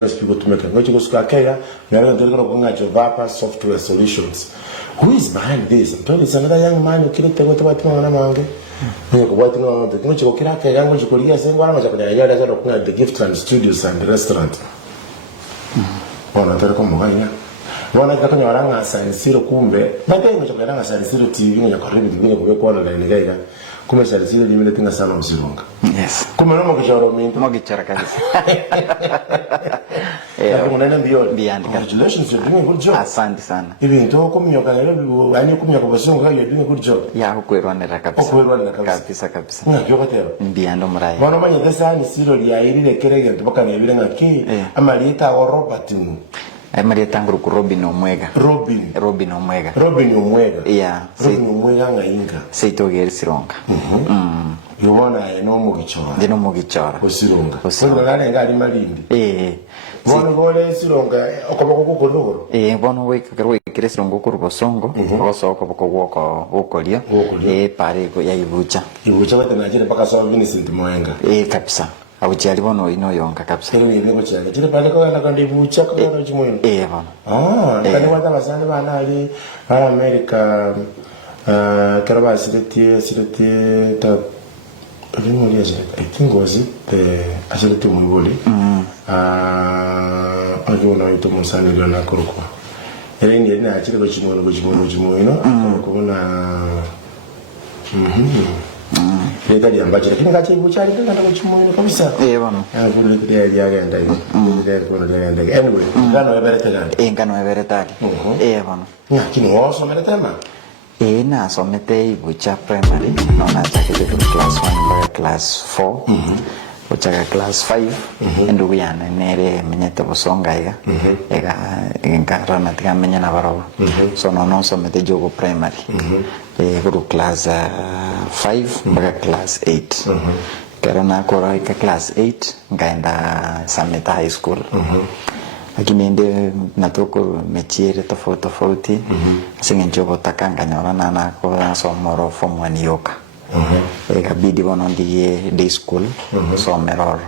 people to make a logical square. We are going to Java software solutions. Who is behind this? I'm told it's another young man who killed the water. What the gift and studios and the restaurant. Wana kwenye waranga Siro kumbe baadaye nimechokana Siro TV mwenye karibu kwa kuona na nigaiga kumbe Siro limele tinga sana msironga. Yes. Kumbe nomo kichoro mingi. Mo kichoro kabisa. Congratulations, you're doing a good job. Asante sana. Hivi ndio kumnyoka leo yani kumnyoka basonga you're doing a good job. Ya hukwirwanira kabisa. Hukwirwanira kabisa. Ngakyo katero. Mbiyando murai. Wana manya desa ni Siro lyairire kerege ntubaka nebire ngaki amalita wa Robert mu. Marieta nguru Robin Omwega. Robin Omwega. Yeah. Robin Omwega ngainga. Seitogeri sironga. Yubona eno mugichora. Osironga. Ngale ngali malindi. Bono gole sironga okoboko kukoloro. Bono wekere sironga kurubosongo. Oso okoboko wokolio. Pare go ya ibucha. Ibucha wate najire paka so Vincent Moenga. Kabisa. Awuchali bono ino yonga kabisa. Ile ko chale. Chile pale ko na kandi bucha ko na chimoyo. Bono. Kandi wata basane bana ali America karaba silete ta I think was it the agility mwiboli. Agona ito musani leo na korokwa. Ele ni na achile ko chimoyo no. Kuna Ndio ambacho lakini kati bucha ali kana ko chimoyo kabisa. Bono. Vile kile yagenda hivi. Ndio kuna yagenda. Anyway, ngano eberetali. Ngano eberetali. Bono. Lakini wao sometema. Na somete ibucha primary nona chakete class 1 mpaka class 4 uchaka class 5 ndugu yana nere menyete bosonga ega ngarana tiga menya na baro so no somete jogo primary guru class 5 mpaka class 8 karana kora ika class 8 ngaenda Sameta high school lakini ende natoko mechiere tofauti singenjobo takanga nyorana na ko somoro form 1 yoka ikabidi bono ndiye day school someroro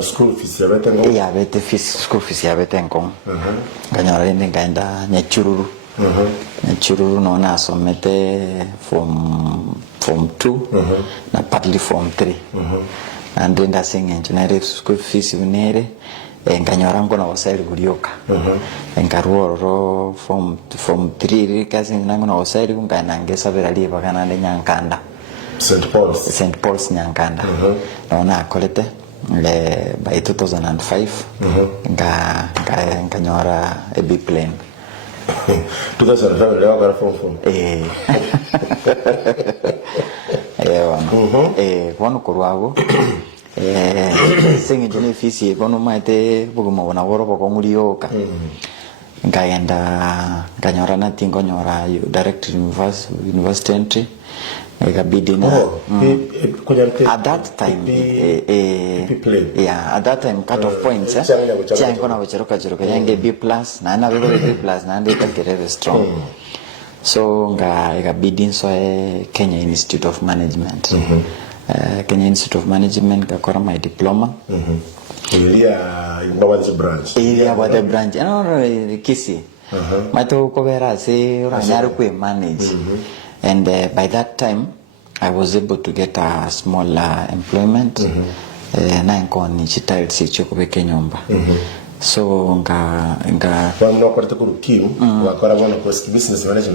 school fees yabetengo bete school fees yabetengo nganyora ende ngaenda nyachururu no na somete form 2 na partly form 3 and then da singenjere school fees unere nganyora ngona wasaili kulioka ngaruoro form 3 kazi ngona wasaili kunganangesa berali bakana ne nyankanda St Paul's nyankanda naona akolete le by 2005 nganyora a B plane 2005 leo kwa form 4 wano kurwago singe jene fisi bono maite buguma bona woro boko ngulioka ngaenda nganyora na tingo nyora direct university entry ikabidi na at that time at that time cut off points chango na wacheroka yange B+ na na wewe B+ na ndio kakere strong so ikabidi so Kenya Institute of Management Kenya Institute of Management kakora my diploma Ilia branch Kisi mato kobera se ranyaru kwe manage and by that time I was able to get a small employment na nkoni chitail si chokwe kenyomba so nga no korte kuru kim wakora wana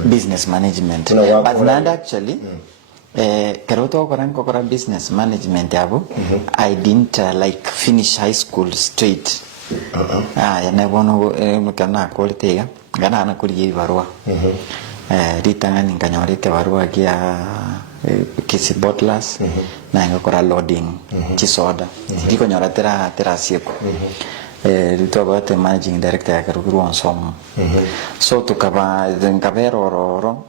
business management but not actually Karoto kora business management yabo I didn't like finish high school straight yana bono mukana koltega ngana na kuri barua ritanga ninganyorete barua kia kisi bottlers na ngakora loading chisoda ndiko nyora tera sieko rito managing director ya Karuguru onsom so tukaba ngabero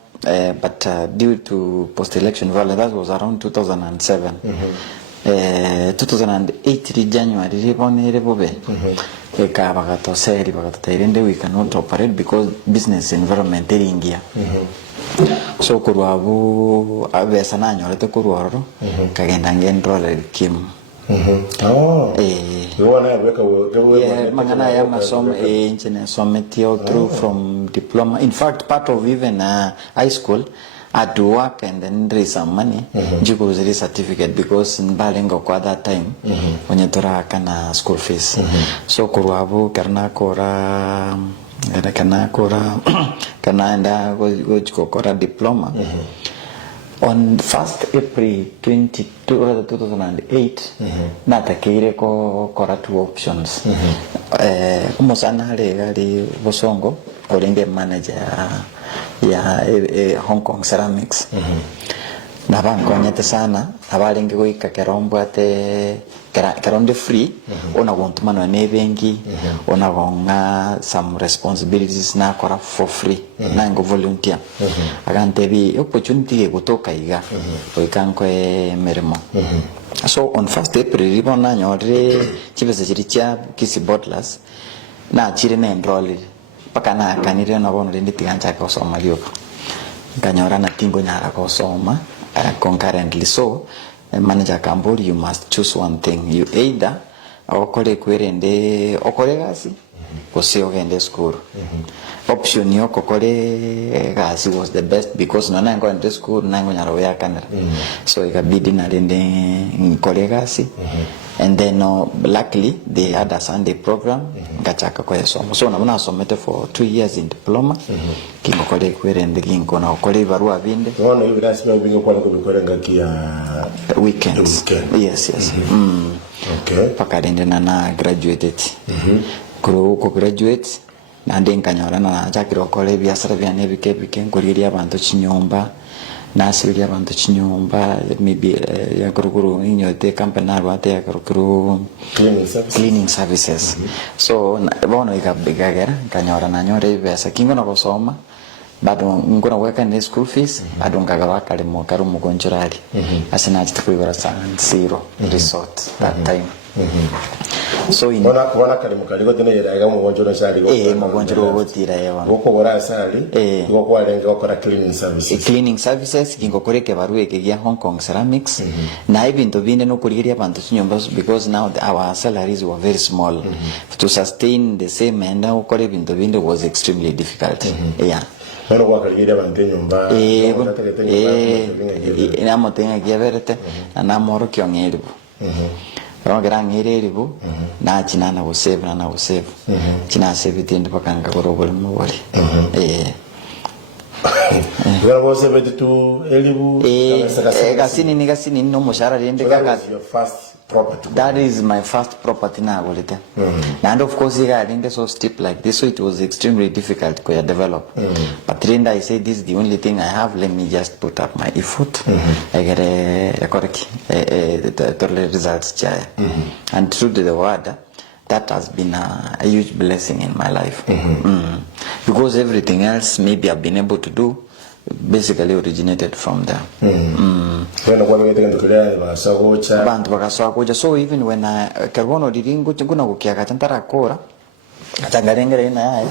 but due to post-election violence, that was around 2007. 2008 January, we cannot operate because business environment in India. So kuruabu abesa nanyo lete kuruaro kagenda ngendro le kim Oh. Mangana ya masom engineer sometio through from diploma. In fact, part of even high school, I had to work and then raise some money. Juko was a certificate because in Balengo kwa that time when you tora kana school fees. So kuruabu karna kora kana enda go kora diploma. On 1st April 2008, natakire ko kora two options. Kumosana gali bosongo kolenge manager ya Hong Kong Ceramics. Na bankonyete sana abalenge goika kerombo ate keronde free ona gontumana ne bengi ona gonga some responsibilities na kora for free na ngo volunteer agante bi opportunity gutoka iga oikanko meremo. So on 1st April ribona nyore chibese chiricha kisi bottlers na chire na enroll pakana kanire na bono ndi tigancha ko Somalia kanyora na tingo nyara ko soma concurrently. So manager Kambori, you must choose one thing. You either okole kwerende okole gasi kose ogende school. Option yo kokole gasi was the best because no nango ende school nango nyaro ya kanera. So ikabidi nalende kole gasi. And then luckily they had a Sunday program ngachaka kwa somo. So nabona somete for 2 years in diploma. Kingo kole kwerende kingo na okole barua binde. Ono hivi rasmi bingo kwa kubikora ngakia weekends. Yes. Okay. Pakarende na graduated. Kuro ko graduate na ndenkanyora na jakiro kole biasara bya nebike ngoriria abantu chinyomba na asiria abantu chinyomba maybe ya kurukuru inyote company arwate ya kurukuru cleaning services. So bono ikabigagera kanyora na nyore besa kingo na kusoma bado ngona weka ni school fees bado ngagara kale mo karumu gonjorali asina chitukwibara sana Siro resort that time. So in bona kale mukaliko tena yera mu gonjoro sali mu gonjoro gotira yewa uko bora sali uko kwalenga okora cleaning services. Cleaning services kingo koreke barue ke ya Hong Kong Ceramics na ibintu binde no kurigiria abantu chinyomba because now our salaries were very small. To sustain the same and ukore ibintu binde was extremely difficult. Bueno wakaligiria abantu nyomba ina motenga giaverete na moro kyongeribu Rongera ngireribu na china na save china save tinde pakanga korobole mubole Ngara bose betu elibu gasini no mushara rende kaka your first property. That is my first property na golete. And of course I didn't so steep like this, so it was extremely difficult to develop. But then I said this is the only thing I have, let me just put up my effort. I get a correct results. And through the word that has been a huge blessing in my life. Because everything else maybe I've been able to do basically originated from there. So even when I carbono diringo chunguna kukiaka chantara kora changarengere na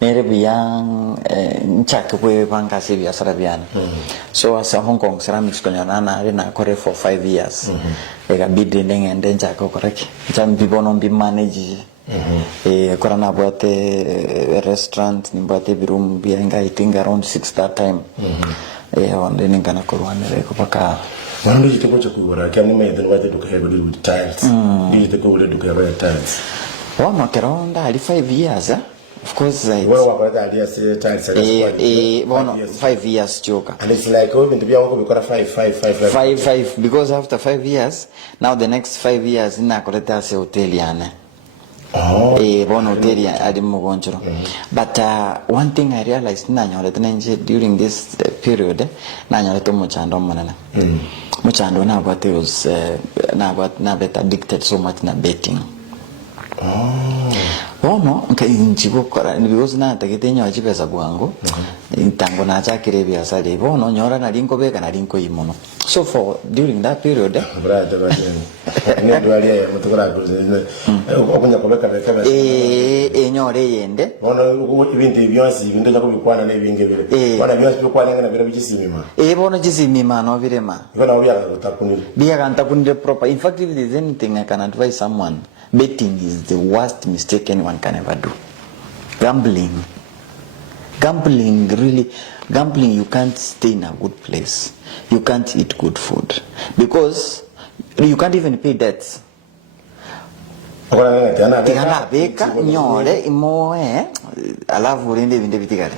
nere biyang nchak kwe panga sibi asarabiana. So as a Hong Kong Ceramics konyana na kore for 5 years. Ega bidi and then chako koreki. Chan people non be manage. Kora na boate restaurant ni boate birum bianga eating around 6 that time. On the ningana korwane kupaka. Wando jiteko chakura kama mede wate dukahego with tiles. Jiteko ule dukahego tiles. One around 5 years. Of course, like well, what idea say tiles. 5 years joker. And it's like going to be able to 5 because after 5 years, now the next 5 years in Nakoleta se hoteliane. One hotel at Mogonjoro. But one thing I realized during this period, Nanyato Muchando Manana. Muchando now but it was now addicted so much na betting. bono nchigo kora because na tagete nyaji pesa bwango tango na chakire biasara bono nyora na linko beka na linko imono. So for during that period nyore yende bono ibintu byonsi ibintu jako bikwana ne binge bire bono byonsi bikwana ngana bire bichisimima bono chisimima no birema bono biya kanta kunde proper. In fact, if there's anything I can advise someone, betting is the worst mistake anyone can ever do. Gambling, really, you can't stay in a good place. You can't eat good food because you can't even pay debts. Tigana beka nyore imoe alafu urende vinde vitigale.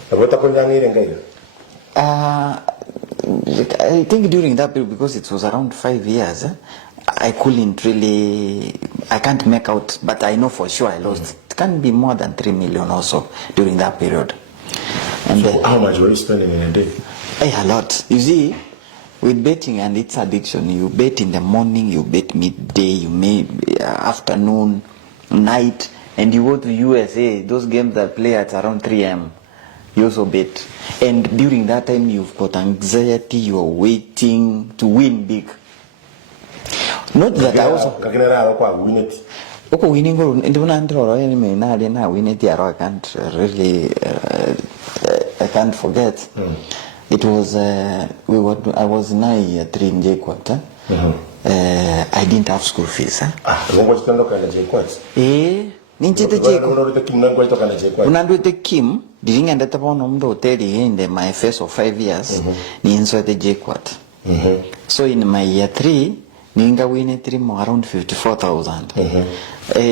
I think during that period, because it was around 5 years, I can't make out, but I know for sure I lost. It can't be more than 3 million also during that period. And so how much were you spending in a day? A lot. You see, with betting and its addiction, you bet in the morning, you bet midday, you may afternoon, night, and you go to USA, those games that play at around 3 a.m. You also bet. And during that time, you've got anxiety, you're waiting to win big. Not that I also... Okay, winning goal. I can't really... I can't forget. It was... I was now year 3 in JQuat. I didn't have school fees. Ninchete jeko unanduete kim diringenda tapono mdo hoteli in my first of 5 years ni insoete jekwat. So in my year 3 ninga win 3 more around 54,000.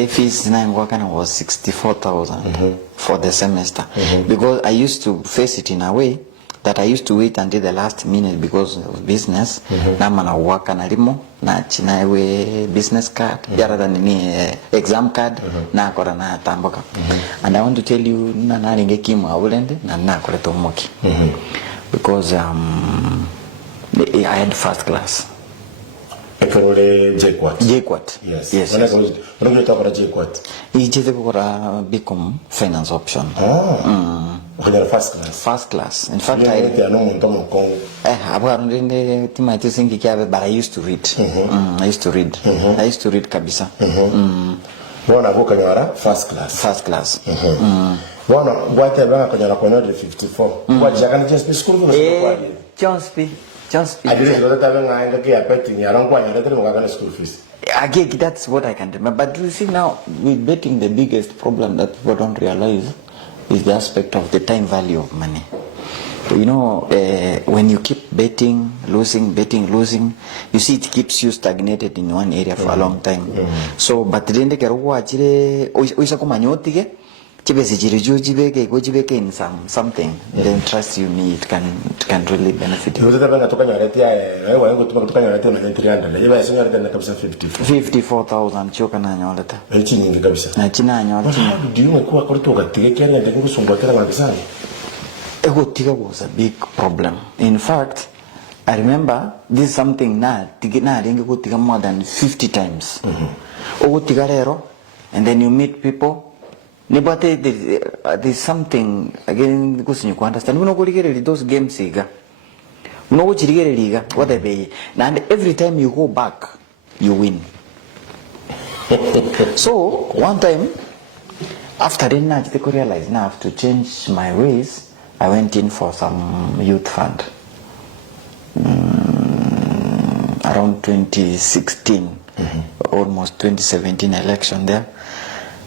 Fees na ngwakana was 64,000 for the semester because I used to face it in a way that I used to wait until the last minute because of business. Nama na waka na limo na chinawe business card yara than ni exam card na akora na tamboka. And I want to tell you na naringe kimu awulende na nakore tomoki because I had first class. JQuat. Yes. When you talk about JQuat, it's just become finance option. First class. In fact, but I used to read. I used to read kabisa. First class. What about 54? What Japan just be school? Just I didn't school fees. Again, that's what I can remember. But you see now, with betting, the biggest problem that people don't realize is the aspect of the time value of money. You know, when you keep betting, losing, you see it keeps you stagnated in one area for a long time. So, but then the in something, then trust you me, it can really benefit you. 54,000 choka na nyoleta. Na china nyoleta. Ego tiga was a big problem. In fact, I remember this is something na ringe go tiga more than 50 times. Ogo tiga rero, and then you meet people. Nibate there's something again because you understand. We no go get those games iga. We no go chirigere liga. What they pay. And every time you go back, you win. So one time, after then I realized now I have to change my ways. I went in for some youth fund. Around 2016, almost 2017 election there.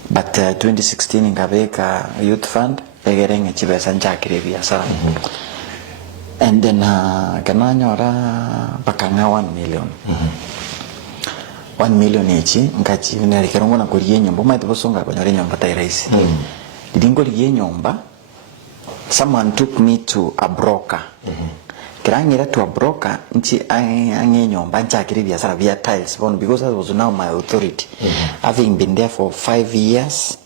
But 2016 in Gabeka youth fund, getting a chibesa njakiri biasa. And then kananyora bakanga 1 million. 1 million each, ngachi nalikerongo na kuliye nyomba, maite bosonga konyore nyomba tairaisi. Didingo liye nyomba, someone took me to a broker. Kirangira to a broker, nchi ange nyomba nchakiri biasa via tiles, because that was now my authority. Having been there for 5 years,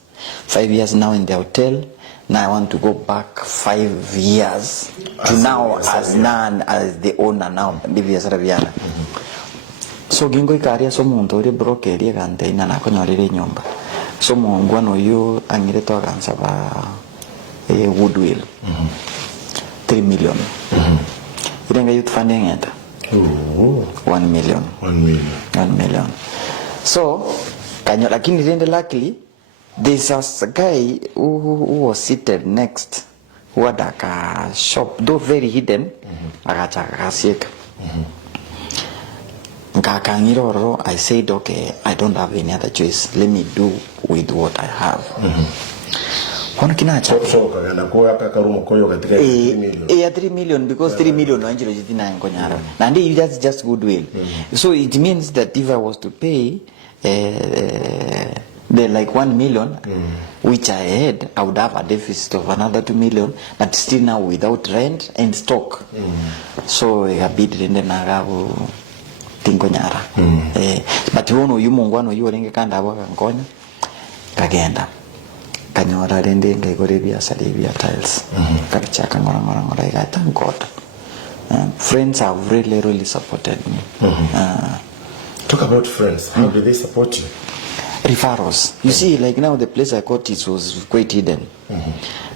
5 years now in the hotel. Now I want to go back 5 years to now as the owner now. So gingo ikaria so muntu uri broker ri gante ina na konyorere nyomba. so mongwano yu angire to kansa ba goodwill 3 million irenga youth funding eta 1 million so kanyo lakini rende luckily there's a guy who was seated next who had a shop though very hidden agachaka kasieka Ngakangiroro, I said, okay, I don't have any other choice. Let me do with what I have. Kono kinacha. So kaganda kuwa kakarumo koyo katika 3 million. 3 million because 3 million wanjiro jitina nkonyara. Nandi just goodwill. So it means that if I was to pay the like 1 million, which I had, I would have a deficit of another 2 million, but still now without rent and stock. So I bid in the nagabu. Tingo nyara but wono yumongwano yorenge kanda abaka nkonya kagenda kanyora rende ngegore bia salibia tiles kabichaka ngora I thank God. Friends have really supported me. Talk about friends. How do they support you? Referrals. You see, like now the place I got it was quite hidden.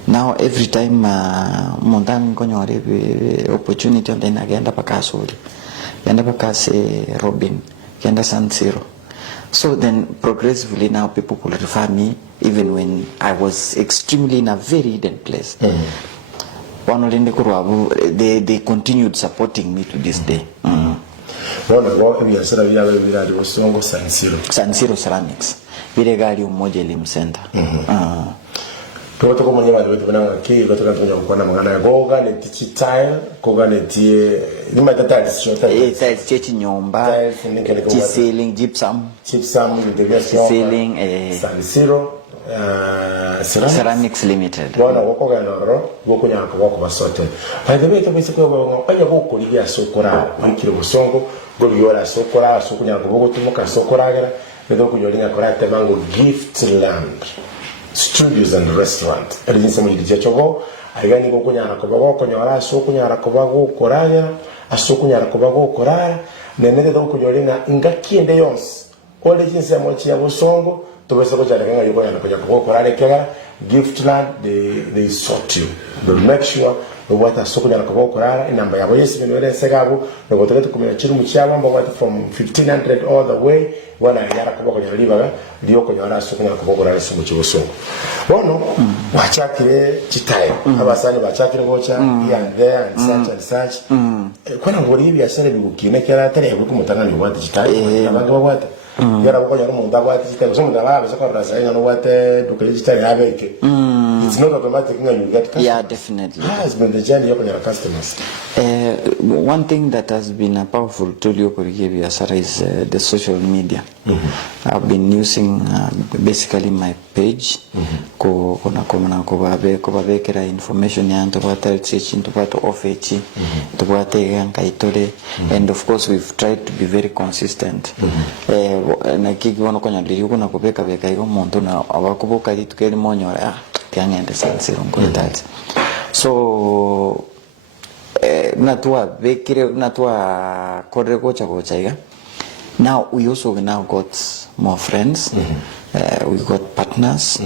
Now every time montango konyore opportunity and then agenda pakasuri Kenda Bakase Robin, Kenda Siro. So then progressively now people could refer me even when I was extremely in a very hidden place. They continued supporting me to this day. San Siro Ceramics. Viregali umoja elimu center. Tuko kwa mwenye watu tunanga kile kutoka kwa mangana goga ne tile koga ne tie ni matata shota tiles chechi nyumba ceiling gypsum ceiling San Siro ceramics limited wana wokoga noro woko nyako wako basote by the way to bise ko banya woko libya sokora ikire busongo go byola sokora sokunyako woko tumuka sokora gara bedo kujolinga korate mango gift land studios and restaurant eli nsemo yidije chogo ayigani ko kunyara ko bago konyora so kunyara ko bago koraya aso kunyara ko bago koraya nenene do kunyolinga ingakiende yonse ole nsemo chiya busongo to bese ko jana ngayo kunyara ko koraya kega gift land they sort you but make sure what aso kunyara ko koraya inamba yabo yesi benwele segabo no gotoleto kumenya chiru mucyaba mbo from 1500 all the way wana yara ko kunyara libaga dio kunyara aso kunyara ko koraya simu chibusongo bono wachakire chitaye abasani bachakire gocha here there and such kwana ngori ibi asere bigukine kera tare yabuku mutangani wati chitaye abantu bagwate yara bako yaro munda gwati chitaye so munda babe so kabra sai ngano wate duka chitaye abeke it's not automatic when you get customers. Yeah, definitely. It's been the journey of your customers. One thing that has been a powerful tool is the social media. I've been using basically my page ko kera information ya ntobata chechi ntobata ofechi ntobata yankaitore and of course we've tried to be very consistent. Na kikiwono konya liyuko na kubeka beka iko monto na abakuboka litukeli monyora and San Siro that. So natua korre gocha. Now we also now got more friends. We got partners.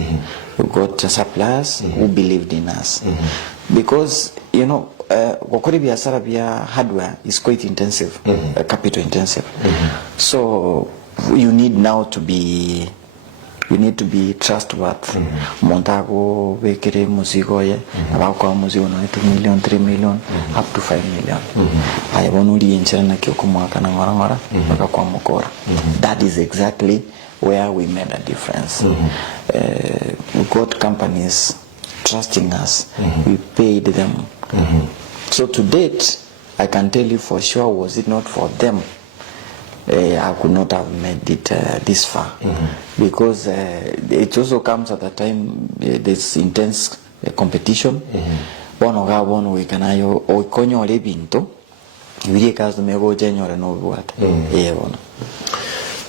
We got suppliers who believed in us. Because you know Sarabia hardware is quite intensive, capital intensive. So you need now to be trustworthy. Montago vekere musigo ye abakwa musigo no 2 million 3 million up to 5 million. I won't enchera na kyokumwaka na ngora bakakwa mukora. That is exactly where we made a difference. We got companies trusting us. We paid them. So to date, I can tell you for sure, was it not for them, I could not have made it this far. Because it also comes at a time there's intense competition. One we can ayo okonyo lebinto ibiri kazo mego jenyore no bwata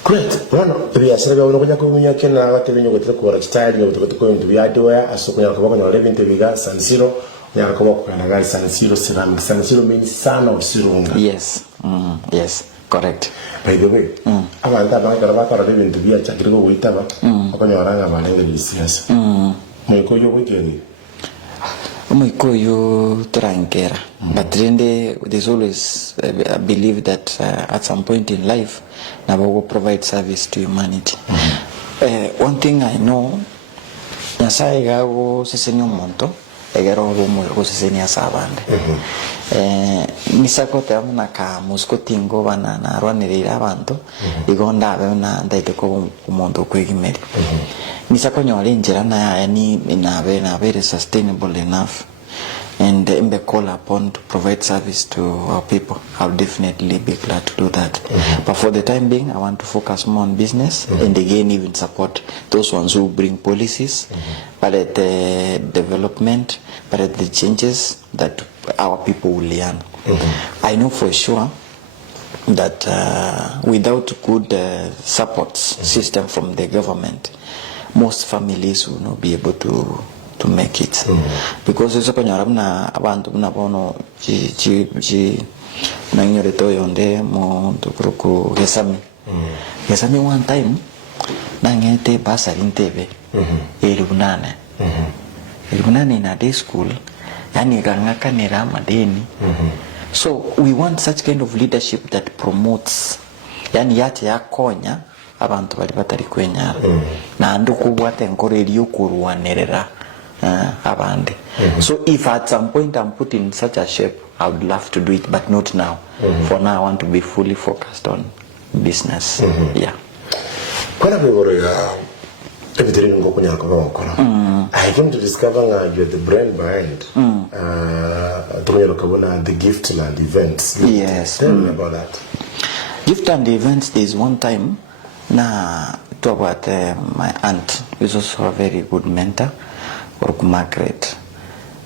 great bueno biashara bya unokunya kumenya kena abatebenyo gutera kubara style yo gutera ko ibintu byadoya asokunya kabako lebinto biga San Siro nyaka ko bakana gali San Siro ceramics. San Siro means son of Sirunga. Yes. Yes. Correct. By the way, abantu abangara bakora ibintu byachakire go witaba akonyoranga abanenge siasa. Mwikoyo wikeri. Mwikoyo trankera. But then there's always a belief that at some point in life Nabogo provide service to humanity. One thing I know, Nyasaye gago seseni monto, egero go seseni asabande. Misakote amuna ka musko tingo bana na rwanirira abantu igonda abe na ndaite ko umuntu kwigimeri. Misako nyore njira na yani inabe na very sustainable enough and be call upon to provide service to our people. I'll definitely be glad to do that. But for the time being, I want to focus more on business and again even support those ones who bring policies, but at the development, but at the changes that our people will learn. I know for sure that without good support system from the government, most families will not be able to make it. Because it's a na abantu na bono ji na nyore to yonde mo to kroku gesami one time na ngete basa rintebe elubunane na day school yani gangaka nera madeni. So we want such kind of leadership that promotes yani yate yakonya abantu bali batari kwenyara na ndukubwate nkoreri yokuruwanerera abande. So if at some point I'm put in such a shape, I would love to do it, but not now. For now I want to be fully focused on business. Yeah. I came to discover you're the brain behind the gift and events. Yes. Tell me about that. Gift and events, there's one time na talk about my aunt, who's also a very good mentor, or Margaret.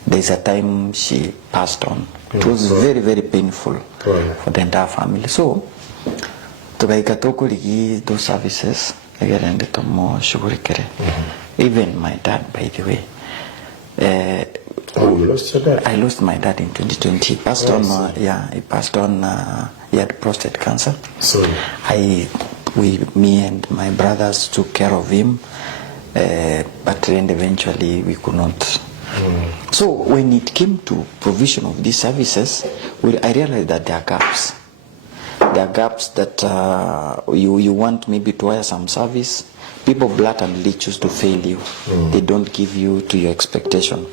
There's a time she passed on. It was very, very painful for the entire family. So, those services, even my dad, by the way. You lost your dad? I lost my dad in 2020. He passed on. He passed on. He had prostate cancer. So me and my brothers took care of him, but then eventually we could not. So when it came to provision of these services, I realized that there are gaps. There are gaps that you want maybe to hire some service. People blatantly choose to fail you. They don't give you to your expectation.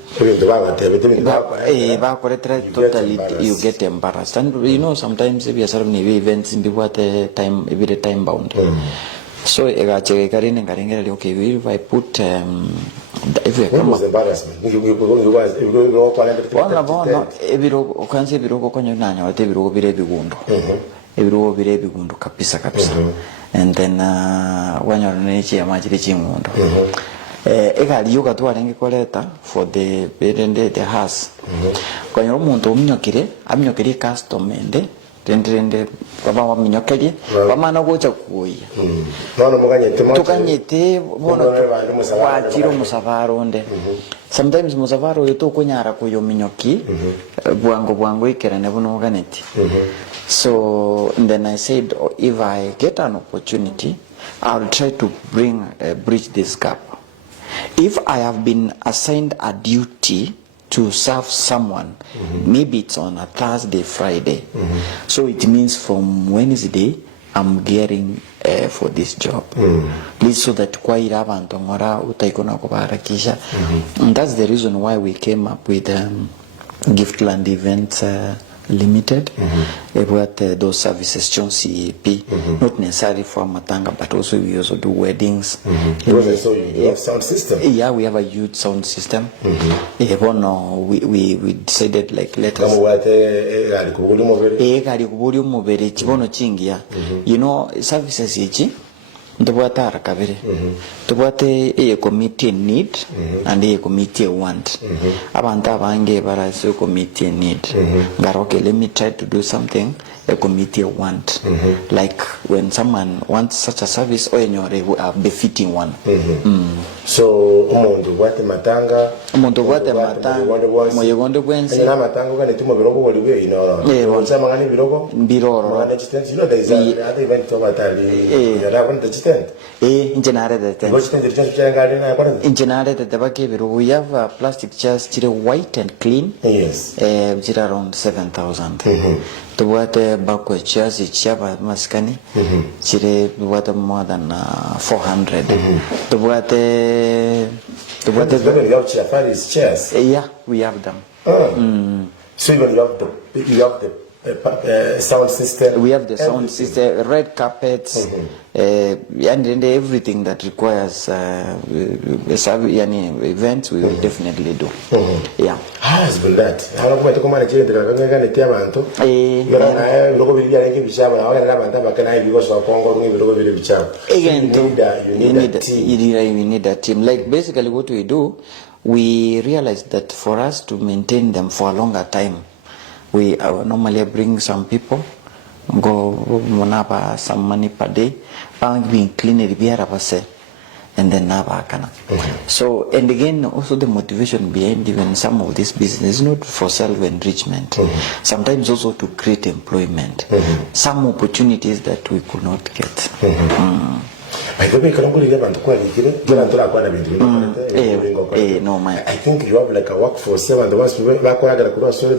Totally, you get embarrassed. And you know, sometimes if you have events in time, every time bound. So okay, if I put if we come up embarrassment. And then when you're for the house. When you're I'm custom and then baba wa minyokeli bamana gocha kuoya tukanyete bono wachiro musavaro nde sometimes musavaro yeto kunyara kuyo minyoki bwango ikerane bono ganeti. So then I said, if I get an opportunity, I'll try to bridge this gap. If I have been assigned a duty to serve someone, maybe it's on a Thursday, Friday. So it means from Wednesday, I'm gearing for this job. Please, so that and that's the reason why we came up with Giftland Events Limited, about those services, CEP, not necessarily for Matanga, but also we also do weddings. So you have sound system? Yeah, we have a huge sound system. We decided like let us. You know, services Tubwata kabiri. Tubwate a committee need and a committee want. Abanta bange bara so committee need. But okay, let me try to do something a committee want. Like when someone wants such a service, or a befitting one. So umuntu gwate matanga moyegonde bwensi na matanga gane timo birogo waliwe inoro nsama ngani birogo biroro ngane chitend there is other event to matali yara kon the chitend injenare the go chitend the chitend ngari na kon injenare the bake birogo. We have plastic chairs chire white and clean. Yes. Chire around 7,000. Tuwate bakwe chairs ichaba maskani chire tuwate more than 400. Tuwate you have chairs. Yeah, we have them. So even you have the sound system. We have the sound system, red carpets, and everything that requires events. We will definitely do. Yeah. How has been that? How long have you been managing the Ganganito? You need a team. Like basically what we do, we realize that for us to maintain them for a longer time, we normally bring some people, go monaba some money per day, being clean it, and then nabakana. So, and again, also the motivation behind even some of this business is not for self-enrichment. Sometimes also to create employment. Some opportunities that we could not get. I think you have like a workforce, and the ones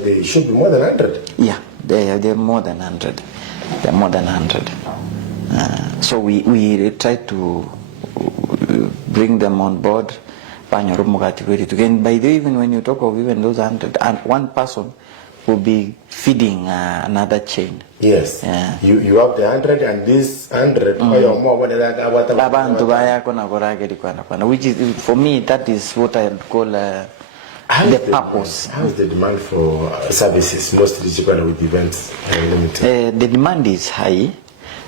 they should be more than 100. Yeah, they're more than 100. They're more than 100. So we try to bring them on board. By the way, even when you talk of even those 100, and one person will be feeding another chain. Yes. You have the 100 and this 100 which is, for me, that is what I call the purpose. How is the demand for services, mostly cheaper with events? The demand is high,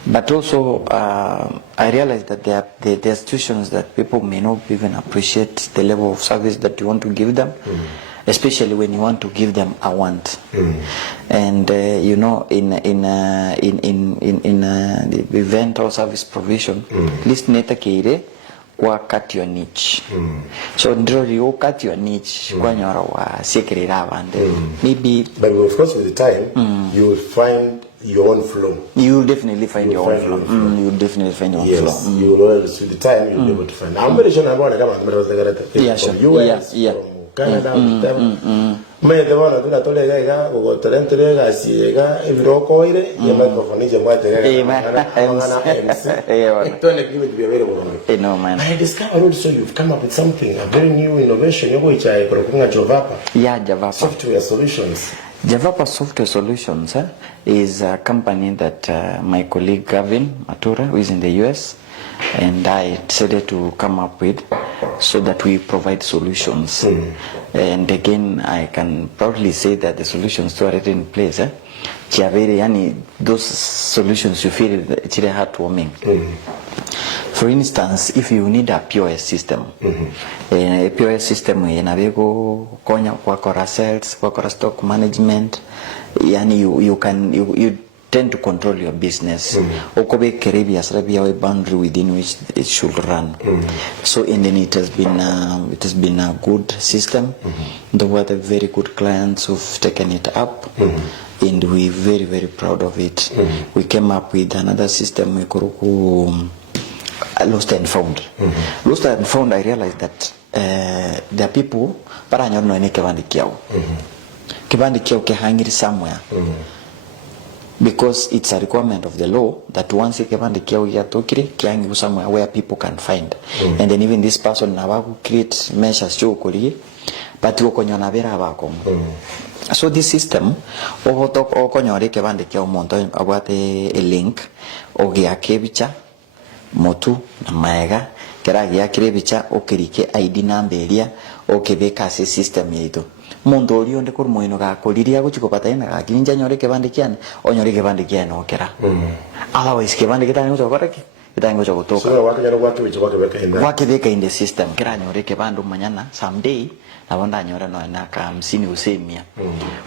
but also I realize that there are situations that people may not even appreciate the level of service that you want to give them. Especially when you want to give them a want, and you know, in the event or service provision, list neta kire kwa cut your niche. So draw you cut your niche kwa nyora wa sekerera bande. Maybe, but of course with the time you will find your own flow. You will definitely find your own flow. You will definitely find your own flow. Yes, you will always with the time you will be able to find. I'm very sure I'm going to come and yeah, sure. Yeah. Canada, me the one that told ega go talent ega si ega evroko ire ya microphone je mwate ega no man. I discovered also you've come up with something, a very new innovation yoko icha kurokunga Javapa. Yeah, Javapa software solutions. Javapa Software Solutions is a company that my colleague Gavin Matura, who is in the US, and I decided to come up with, so that we provide solutions. And again, I can proudly say that the solutions are already in place. Those solutions you feel it's really heartwarming. For instance, if you need a POS system, a POS system inabego konya kwa sales, kwa stock management, you tend to control your business. Okobe kerebi asrabia a boundary within which it should run. So and then it has been a good system. There were very good clients who've taken it up, and we're very, very proud of it. We came up with another system we call Lost and Found. Lost and Found, I realized that there are people paranyor no ene kebandi kiao ke hangiri somewhere. Because it's a requirement of the law that once you can get somewhere where people can find. And then even this person now create measures to but so this system about a link motu na maega keragia kirebicha okirike ID number area okebeka system yetu mundo uri onde kur moino ga koliria guchiko pataina ga kinja nyore ke bandikian onyore ke bandikian okera otherwise ke bandikian uto koreki bitango cha kutoka so wakijana wakibeka in the system kira nyoreke bandu manyana someday na bonda nyora no na ka 50 usemia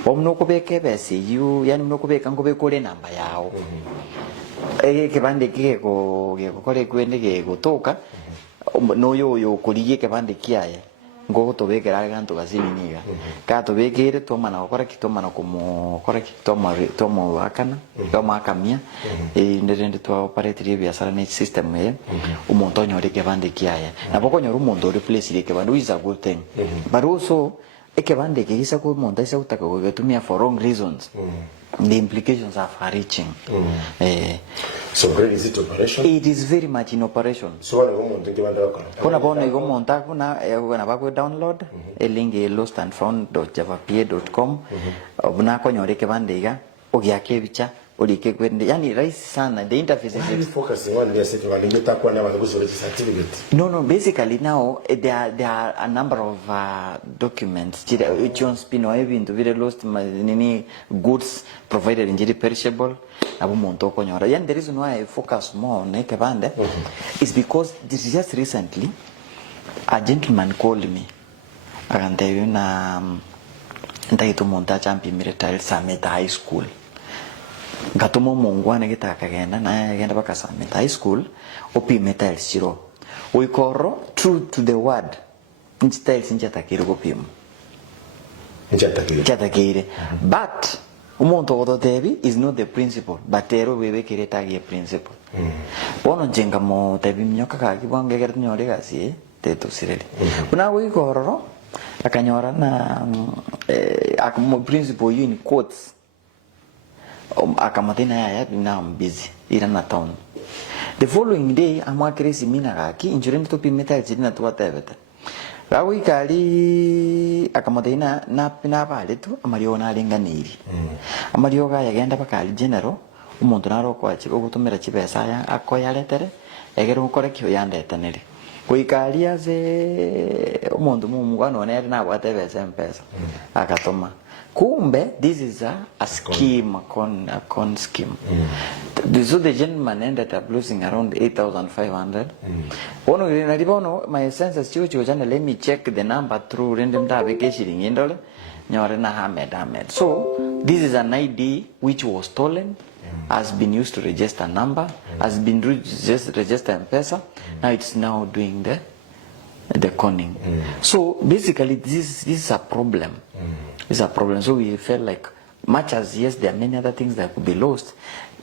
bomno kubeke bese you yani mno kubeka ngobe kole namba yao kibande kiko kole kwende ke kutoka no yo kuliye kibande kiaye ngo tobekera gantu gasiniga ka tobekere tomana gukora kitomana kumukora tomo wakana toma akamia ndende twa operate biashara net system umuntu onyore kebande kiaya naboko nyoro umuntu replace ile kebande is a good thing but also ekebande kisa ko umuntu isa utaka kutumia for wrong reasons the implications are far reaching so where is it operation? It is very much in operation. So what umuntu kibanda wakana kuna bona igo monta kuna bako download link lostandfound.javapa.com obuna konyore kebandega ogiake bicha olike kwende yani rahisi sana the interface is focusing on the setting and you takwa na bantu kusolete certificate. No, basically now there are a number of documents which on spin or even to very lost nini goods provided in perishable abu monto konyora. And the reason why I focus more on kebande is because this is just recently a gentleman called me akanteyo na ndaito monta champi military summit high school gatomo mongwana gitaka genda na genda baka summit high school opime tile Siro uikoro true to the word instead sinjatakire gopima injatakire but umuntu odotebi is not the principle but ero webekire tagie principle bono njenga mo tebi mnyoka kaki bonge gertu nyore gasi teto sireli kuna uikoro akanyora na akamu principle you in quotes akamatena ya now I'm busy ira na town the following day amwa kresi mina gaki insurance to pimeta jina to whatever rawi kali akamatena na pina bale tu amariona alenganiri amario ga yagenda bakali general umuntu naro kwachi ogutumira chibesa ya akoya letere egero ukore kyo yandetanere kuikalia ze umuntu mumugano nere na whatever mpesa akatoma kumbe this is a scheme a con scheme so the gentleman ended up losing around 8,500 ono nalibono my senses chicho jana let me check the number through random vacation indole nyore na Ahmed so this is an ID which was stolen has been used to register a number has been register M-Pesa now it's now doing the conning so basically this is a problem is a problem. So we felt like much as yes there are many other things that could be lost,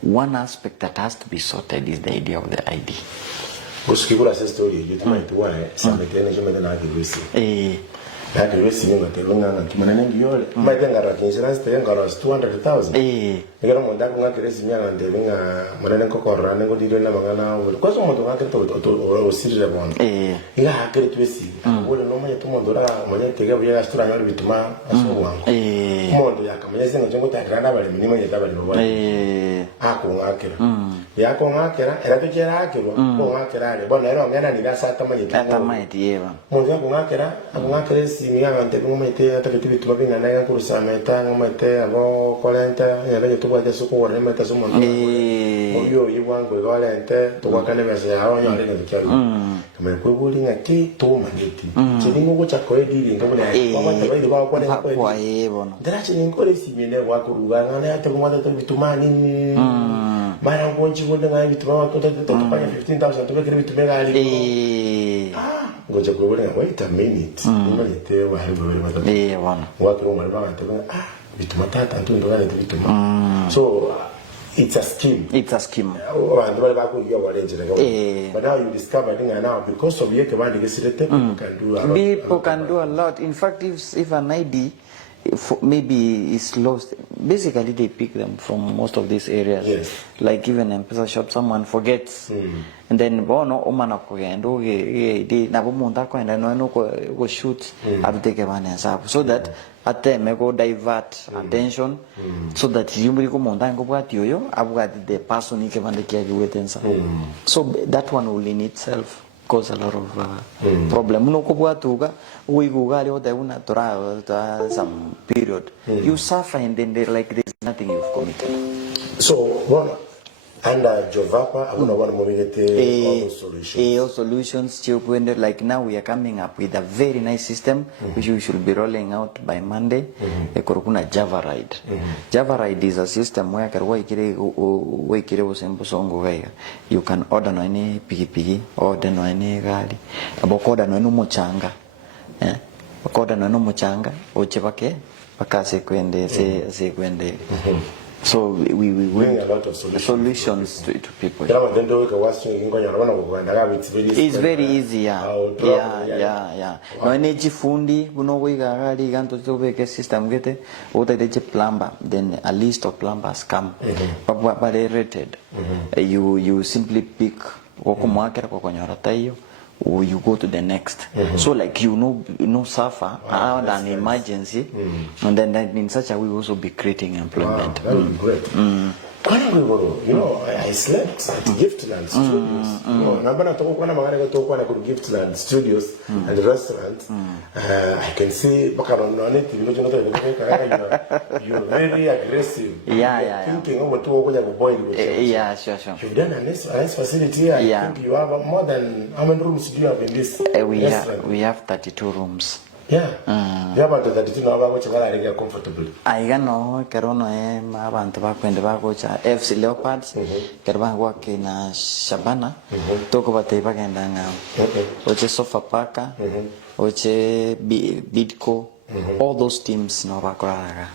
one aspect that has to be sorted is the idea of the ID. Kusikibula story you might why sametene jomene na kirisi na kirisi ni ngatelunga ngimana nengi yole maitenga ra insurance tenga ra 200,000 ngero monda kunga kirisi myanga ndelunga monene kokora nengo dilo na mangana kwa so mondo ngake to osirire bon inga hakere twesi wole no manye tumondora manye tega bya astura ngalo bituma asubwa mondo yakamanye senga jongo tagrana bale minimo yeta bale bwa ako ngakera yako ngakera era tukera akero ko ngakera le bona ero ngana ni gasa tamanye yeba mondo yako ngakera simiyanga ntego mete atakiti bituma bingana ya kurusa meta ngomete abo kolenta yale tuba ya suko wore meta sumo oyo yiwango golente tuwakane bese yawo nyale ngikya kama kwebuli ngati to mageti chilingo gocha koedi ngo bole kwa tabaidi kwa kwa yebo ndarachi ngore simine wakuruga ngana ate kumata to bituma nini mara ngonchi gonde ngai bituma watoto topanya 15,000 tubekere bituma gali ngoja kwebuli wait a minute ngolete wa hebo bale wana watu ngomali bangate bituma tata ntundo ngale bituma so it's a scheme abantu bali bakuyiga walenjera but now you discover now because of yeke bandi gesirete people can do a lot in fact if an ID maybe is lost basically they pick them from most of these areas like even M-Pesa shop someone forgets and then bono umana kugendo ge na bomonda ko enda no go shoot abiteke bana sapo so that ateme go divert attention so that yumuri ko monda ngo bwati yoyo abwati the person ike bande kia giwetensa so that one will in itself cause a lot of problem no ko bwatuga uiguga le oda una tora some period you suffer and then like there's nothing you've committed so well Under Jovapa, I don't want to move all those solutions. All solutions, like now we are coming up with a very nice system which we should be rolling out by Monday. Korokuna Java Ride. Java Ride is a system where you can order no any piki, order no any gali, order no muchanga. Order no muchanga, ochevake, pakase kwende. So we bring a lot of solutions to people. It's very easy, yeah. No energy fundi, system plumber, then a list of plumbers come, but they rated. You simply pick or you go to the next. So like suffer around an emergency, and then in such a way we also be creating employment. That would be great. I slept at Giftland Studios. Giftland Studios and restaurants. I can see you're very aggressive. Thinking sure. You've done a nice facility. I think you have more than, how many rooms do you have in this restaurant? We have 32 rooms. Yeah. You have about 32 now, which are comfortable. I know Kerono abantu bakwende bagocha FC Leopards, kerba wake na Shabana, toko batei bagenda nga. Oche Sofapaka, oche Bidco, all those teams no bakoraga.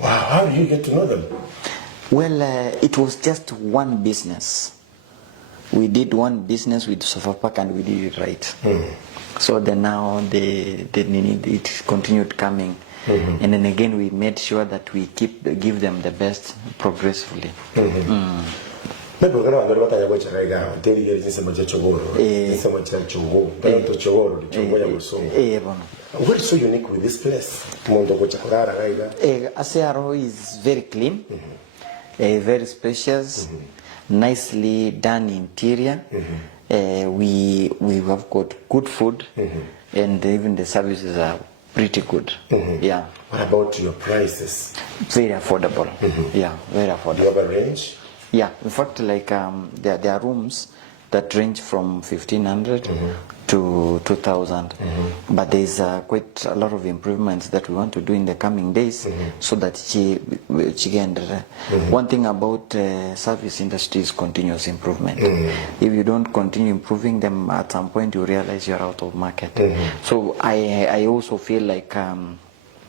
Wow, how do you get to know them? Well, it was just one business. We did one business with Sofapaka and we did it right. So then now it continued coming. And then again we made sure that we give them the best progressively. What so unique with this place? Siro is very clean, very spacious, nicely done interior. We have got good food, and even the services are pretty good. Yeah. What about your prices? Very affordable. Yeah, very affordable. Do you have a range? Yeah, in fact, like there are rooms that range from 1,500 to 2,000. But there's quite a lot of improvements that we want to do in the coming days, so that one thing about service industry is continuous improvement. If you don't continue improving them, at some point you realize you're out of market. So I also feel like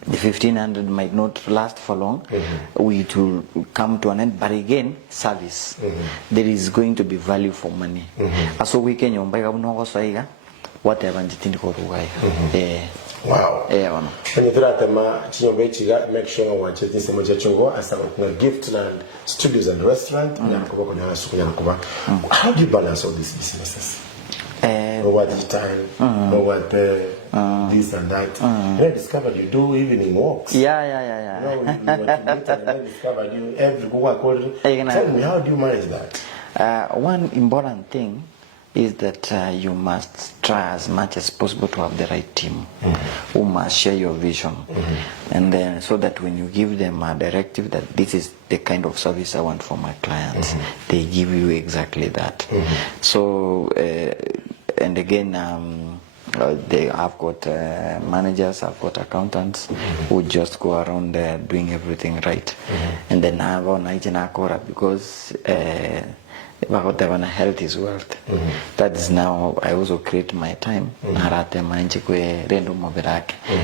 the 1,500 might not last for long. It will come to an end, but again, service. There is going to be value for money. So we can whatever. Wow. Make sure you watch it. As Giftland Studios and Restaurant. How do you balance all these businesses? Over the time, over this and that. I discovered you do evening walks. Yeah. I discovered you every Tell me, how do you manage that? One important thing is that you must try as much as possible to have the right team who must share your vision, and then so that when you give them a directive that this is the kind of service I want for my clients, they give you exactly that. So and again, I've got managers, I've got accountants who just go around doing everything right, and then I have on because health is wealth. That is now I also create my time.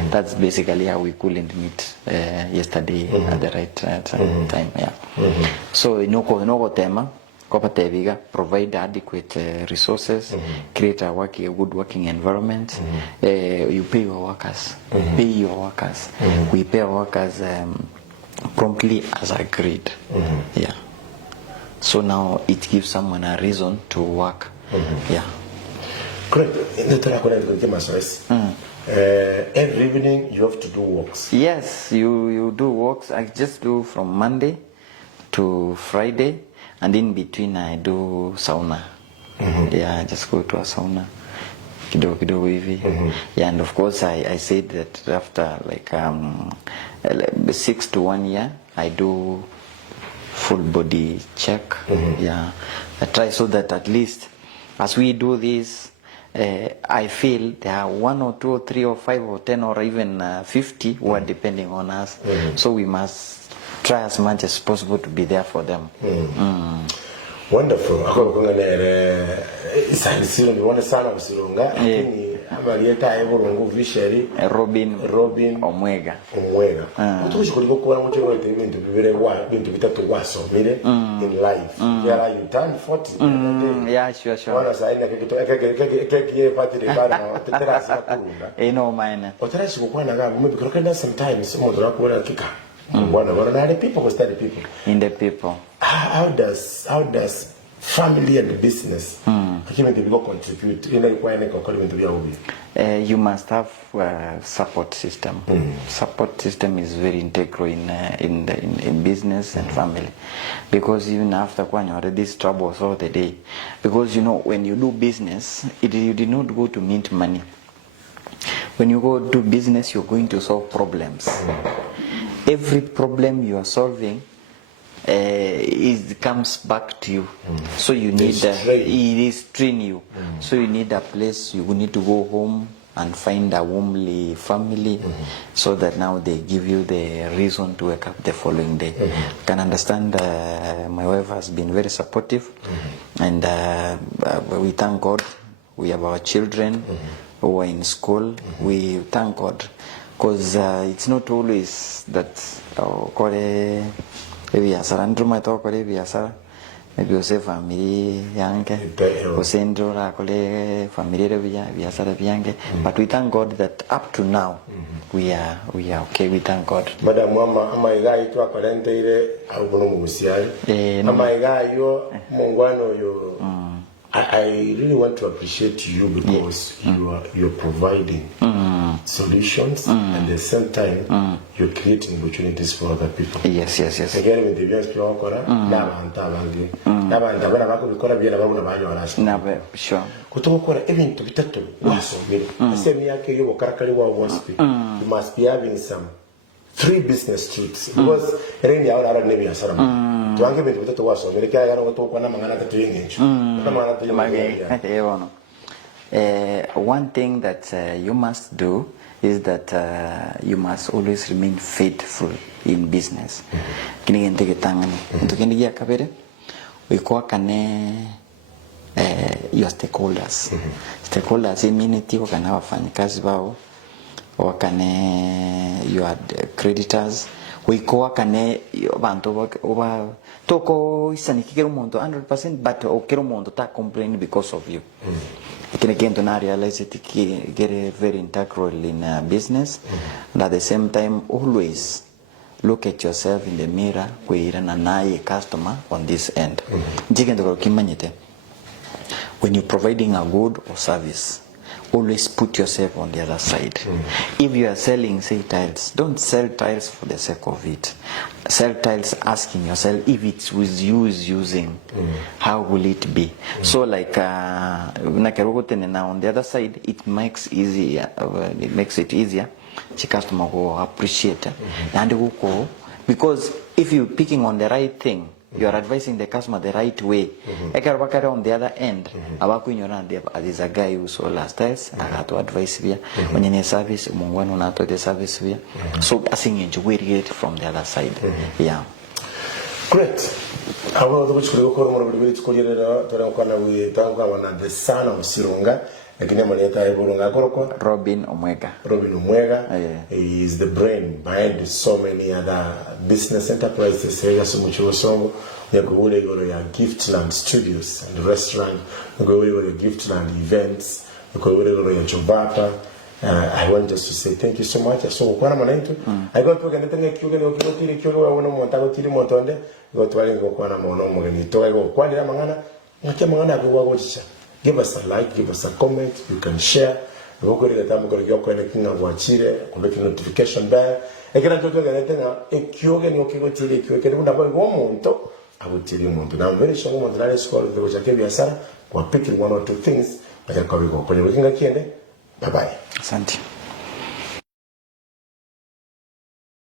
That's basically how we couldn't meet yesterday at the right time. So no tema provide adequate resources, create a good working environment. You pay your workers. We pay our workers promptly as agreed. So now it gives someone a reason to work. Great. Every evening you have to do walks. Yes, you do walks. I just do from Monday to Friday, and in between I do sauna. I just go to a sauna. Kidogo hivi. And of course I said that after like 6 to 1 year I do full body check. Yeah, I try so that at least as we do this, I feel there are 1 or 2 or 3 or 5 or 10 or even 50 who are depending on us. So we must try as much as possible to be there for them. Wonderful. Ako kunganere isa Siro ni wana sana kusilonga. Lakini amalieta ebolongo visheri. Robin Omwega. Mutukushi kuliko kuwa mtu wote bintu bibere wa bintu bitatu waso mire in life. There are you turn 40. Yeah, sure. Wana saina keke party de bana tetera sa kurunda. No mine. Otarashi kuwa na gamu maybe because sometimes someone anakuwa kika. One people will study people. In the people. How does family and business contribute you must have a support system. Support system is very integral in business and family, because even after when you're these troubles all the day, because you know when you do business, you did not go to mint money. When you go do business, you're going to solve problems. Every problem you are solving it comes back to you. So you need it is train you. So you need a place, you need to go home and find a homely family, so that now they give you the reason to wake up the following day. Can understand my wife has been very supportive, and we thank God. We have our children who are in school. We thank God, because it's not always that biashara ndruma tokore biashara maybe ose family yange osendora kole family re biashara byange, but we thank God that up to now we are okay. We thank God. Madam mama amaiga itu akalenteire arubono mubusiali amaiga yo mungwano yo. I really want to appreciate you, because you're providing solutions, and at the same time you're creating opportunities for other people. Yes. Again, with the viewers, sure. You must be having some 3 business trips, because one thing that you must do is that you must always remain faithful in business. Your stakeholders. Stakeholders immunity wakana wafanyikazi wao, wakane your creditors, wiko wakane bantu toko isanikikero mondo 100%, but okero mondo ta complain because of you. Again, to now realize it get very integral in business, and at the same time always look at yourself in the mirror where na customer on this end. When you're providing a good or service, always put yourself on the other side. If you are selling, say, tiles, don't sell tiles for the sake of it. Sell tiles asking yourself if it was you is using, how will it be? So like now on the other side, it makes it easier. The customer will appreciate it. And because if you're picking on the right thing, you are advising the customer the right way. On the other end, there's a guy who sold last tiles. I had to advise via when in a service, the service via. So I think we get it from the other side. Yeah. Great. I will do the son of Siro. Robin Omwega. He is the brain behind so many other business enterprises. You go to Giftland Studios and restaurant. You go to Giftland events. You go to Jobata. I want just to say thank you so much. So, I go to give us a like, give us a comment, you can share. You go to the time you go anything and watch it, make notification bell. I can do anything. I will tell you more. Now I'm very sure I'm going to school because I can be a son. We're picking 1 or 2 things. Bye bye. Asante.